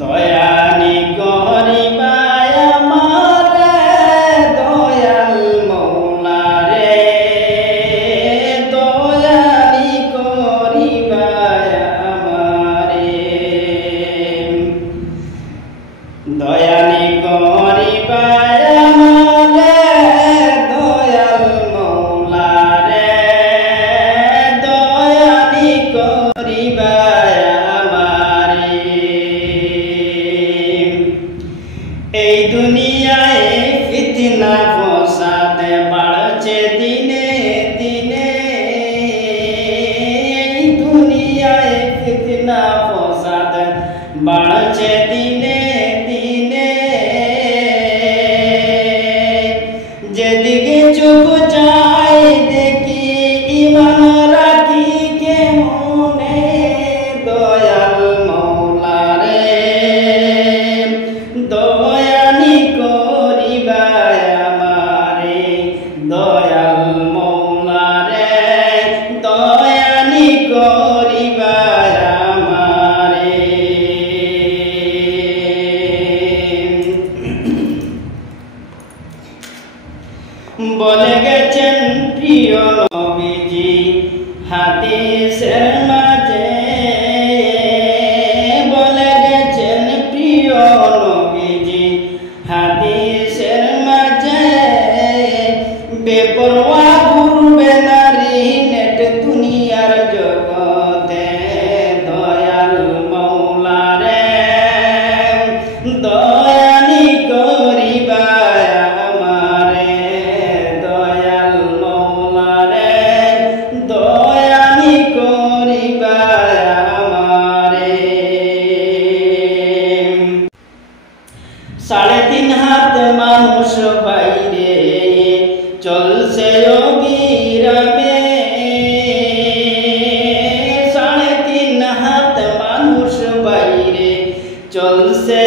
দয়ানি করিবায় আমারে দয়াল মৌলা রে, দয়ানি করিবায় আমারে, দয়ানি করিবায় আমারে দয়াল মৌলা রে, দয়ানি করিবায় আমারে। এই দুনিয়ায় ফিতনা ফসাদ বাড়ছে দিনে দিনে, এই দুনিয়ায় ফিতনা ফসাদ বাড়ছে দিনে দিনে, যেদিকে চোখ চাই দেখি ইমান রাখি কেমনে দয়াল মৌলা রে, দয়ানি করিবায় আমারে দয়াল মৌলা রে, দয়ানি করিবায় আমারে। বলে গেছেন প্রিয় নবীজি হাদিসের মাঝে, বলে গেছেন প্রিয় নবীজি হাদিসের মাঝে, বেপরোয়া ঘুরবে নারী নেট দুনিয়ার জগতে দয়াল মৌলা রে, দয়ানি করিবায় আমারে দয়াল মৌলা রে, দয়ানি করিবায় আমারে। 3.5 হাত মানুষ বাইরে চলছে অবিরামে, 3.5 হাত মানুষ বাইরে চলছে